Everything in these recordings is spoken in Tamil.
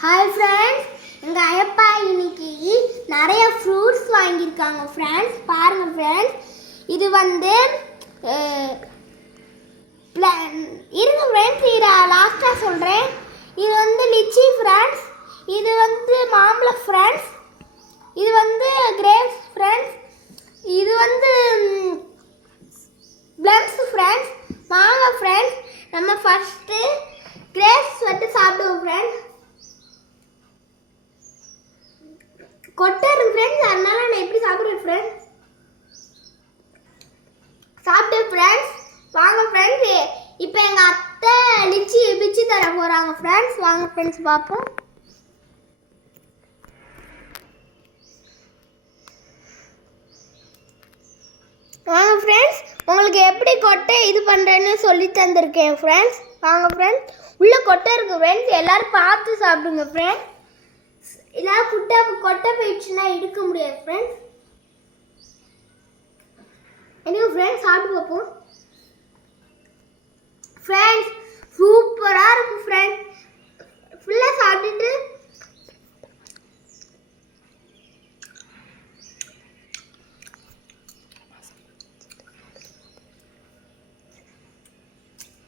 ஹாய் ஃப்ரெண்ட்ஸ், எங்கள் ஐயப்பா இன்னைக்கு நிறைய ஃப்ரூட்ஸ் வாங்கியிருக்காங்க ஃப்ரெண்ட்ஸ். பாருங்கள் ஃப்ரெண்ட்ஸ், இது வந்து இருங்க ஃப்ரெண்ட்ஸ், இதை லாஸ்ட்டாக சொல்கிறேன். இது வந்து லிச்சி ஃப்ரெண்ட்ஸ், இது வந்து மாம்பழம் ஃப்ரெண்ட்ஸ், இது வந்து கிரேப்ஸ் ஃப்ரெண்ட்ஸ், இது வந்து பிளம்ஸ் ஃப்ரெண்ட்ஸ், மாங்காய் ஃப்ரெண்ட்ஸ். நம்ம ஃபஸ்ட்டு கிரேப்ஸ் வந்து சாப்பிடுவோம் ஃப்ரெண்ட்ஸ். கொட்டை இருக்கு ஃப்ரெண்ட்ஸ், அதனால நான் எப்படி சாப்பிடுவேன் ஃப்ரெண்ட்ஸ். சாப்பிட்டு ஃப்ரெண்ட்ஸ், வாங்க ஃப்ரெண்ட்ஸ். இப்போ எங்கள் அத்தை லிச்சி பிச்சு தர போகிறாங்க ஃப்ரெண்ட்ஸ். வாங்க ஃப்ரெண்ட்ஸ் பார்ப்போம். வாங்க ஃப்ரெண்ட்ஸ், உங்களுக்கு எப்படி கொட்டை இது பண்ணுறேன்னு சொல்லி தந்திருக்கேன் ஃப்ரெண்ட்ஸ். வாங்க ஃப்ரெண்ட்ஸ், உள்ளே கொட்டை இருக்குது ஃப்ரெண்ட்ஸ், எல்லோரும் பார்த்து சாப்பிடுங்க ஃப்ரெண்ட்ஸ். இதெல்லாம் கொட்டை போயிடுச்சுன்னா எடுக்க முடியாது ஃப்ரெண்ட்ஸ். எனக்கு ஃப்ரெண்ட்ஸ் சாப்பிட்டு பார்ப்போம். ஃப்ரெண்ட்ஸ், சூப்பராக இருக்கும் ஃப்ரெண்ட்ஸ். ஃபுல்லாக சாப்பிட்டுட்டு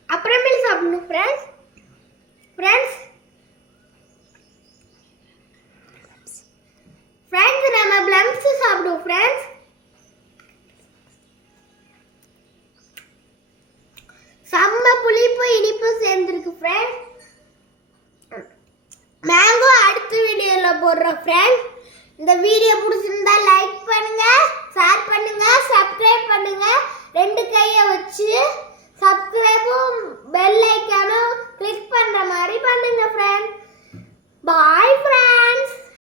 அப்புறமேல சாப்பிடணும் ஃப்ரெண்ட்ஸ். ஃப்ரெண்ட்ஸ் நம்ம பிளம்ஸ் சாப்பிடுவோம் ஃப்ரெண்ட்ஸ். செம்ம புளிப்பு இனிப்பு சேர்ந்துருக்கு ஃப்ரெண்ட்ஸ். மேங்கோ அடுத்த வீடியோவில் போடுறோம் ஃப்ரெண்ட்ஸ். இந்த வீடியோ பிடிச்சிருந்தா லைக் பண்ணுங்க, ஷேர் பண்ணுங்க, சப்ஸ்கிரைப் பண்ணுங்க. 2 கையை வச்சு சப்ஸ்கிரைபும் பெல் ஐக்கானும் கிளிக் பண்ணுற மாதிரி பண்ணுங்க ஃப்ரெண்ட்ஸ்.